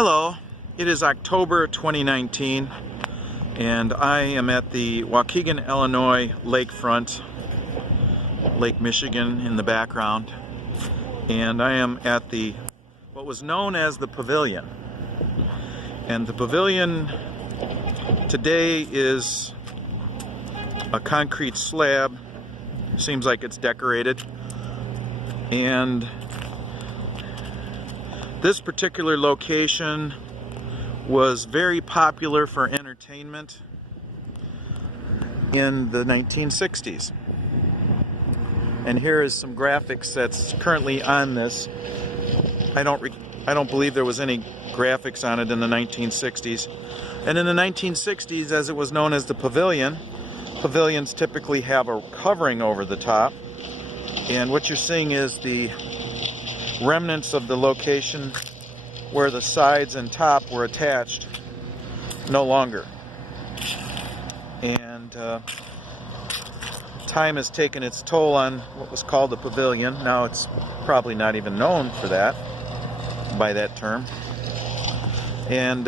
Hello, it is October 2019 and I am at the Waukegan, Illinois lakefront, Lake Michigan in the background, and I am at the what was known as the Pavilion. And the Pavilion today is a concrete slab. Seems like it's decorated, and this particular location was very popular for entertainment in the 1960s. And here is some graphics that's currently on this. I don't believe there was any graphics on it in the 1960s. And in the 1960s, as it was known as the Pavilion, pavilions typically have a covering over the top. And what you're seeing is the remnants of the location where the sides and top were attached no longer. And time has taken its toll on what was called the Pavilion. Now it's probably not even known for that, by that term. And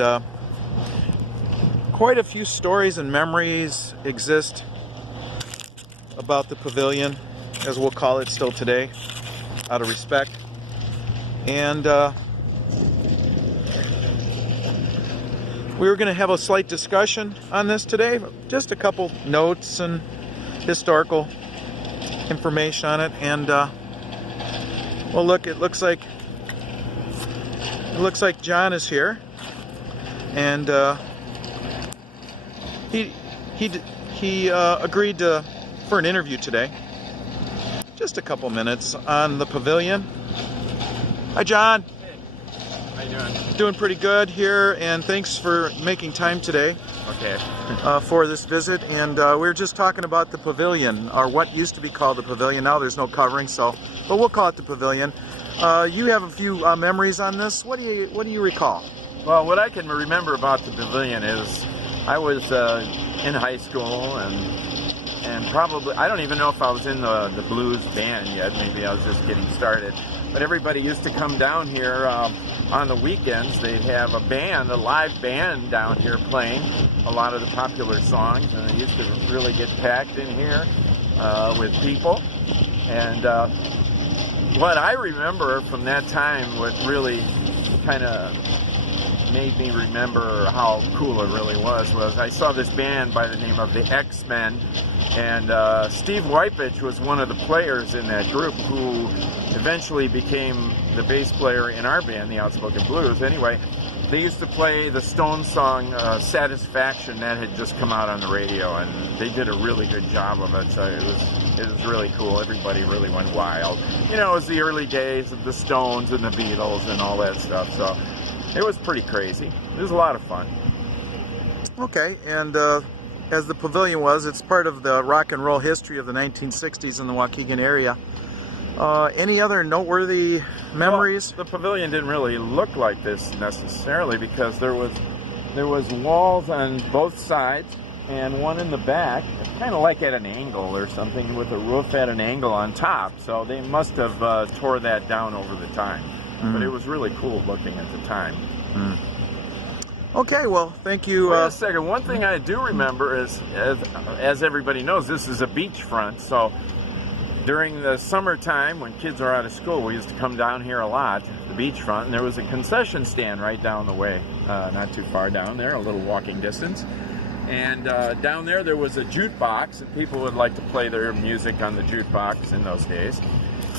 quite a few stories and memories exist about the Pavilion, as we'll call it still today, out of respect. And we were going to have a slight discussion on this today, just a couple notes and historical information on it. And well, look, it looks like John is here, and he agreed for an interview today. Just a couple minutes on the Pavilion. Hi, John. Hey. How you doing? Doing pretty good here, and thanks for making time today. Okay. For this visit. And we were just talking about the Pavilion, or what used to be called the Pavilion. Now there's no covering, but we'll call it the Pavilion. You have a few memories on this. What do you recall? Well, what I can remember about the Pavilion is I was in high school, and probably, I don't even know if I was in the blues band yet. Maybe I was just getting started. But everybody used to come down here on the weekends. They'd have a band, a live band down here playing a lot of the popular songs, and it used to really get packed in here with people. And what I remember from that time, what really kind of made me remember how cool it really was I saw this band by the name of the X-Men, and Steve Wypich was one of the players in that group, who eventually became the bass player in our band, the Outspoken Blues. Anyway, they used to play the Stones song Satisfaction that had just come out on the radio, and they did a really good job of it. So it was really cool. Everybody really went wild. You know, it was the early days of the Stones and the Beatles and all that stuff, so it was pretty crazy. It was a lot of fun. Okay, and as the Pavilion was, it's part of the rock and roll history of the 1960s in the Waukegan area. Any other noteworthy memories? Well, the Pavilion didn't really look like this necessarily, because there was walls on both sides and one in the back, kind of like at an angle or something, with a roof at an angle on top. So they must have tore that down over the time. But it was really cool looking at the time. Okay, well, thank you. Wait a second. One thing I do remember is, as everybody knows, this is a beachfront. So during the summertime, when kids are out of school, we used to come down here a lot, the beachfront, and there was a concession stand right down the way, not too far down there, a little walking distance. And down there was a jukebox, and people would like to play their music on the jukebox in those days.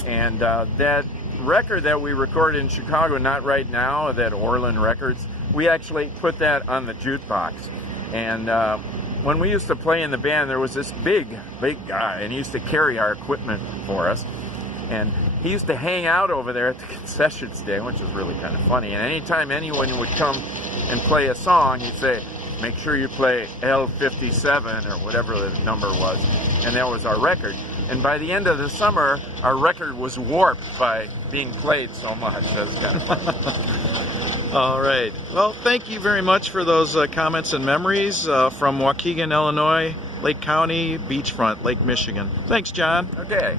And that record that we recorded in Chicago, Not Right Now, that Orland Records, we actually put that on the jukebox. And when we used to play in the band, there was this big guy, and he used to carry our equipment for us. And he used to hang out over there at the concession stand, which was really kind of funny. And anytime anyone would come and play a song, he'd say, "Make sure you play L57," or whatever the number was. And that was our record. And by the end of the summer, our record was warped by being played so much. That was kind of fun. All right. Well, thank you very much for those comments and memories from Waukegan, Illinois, Lake County, beachfront, Lake Michigan. Thanks, John. Okay.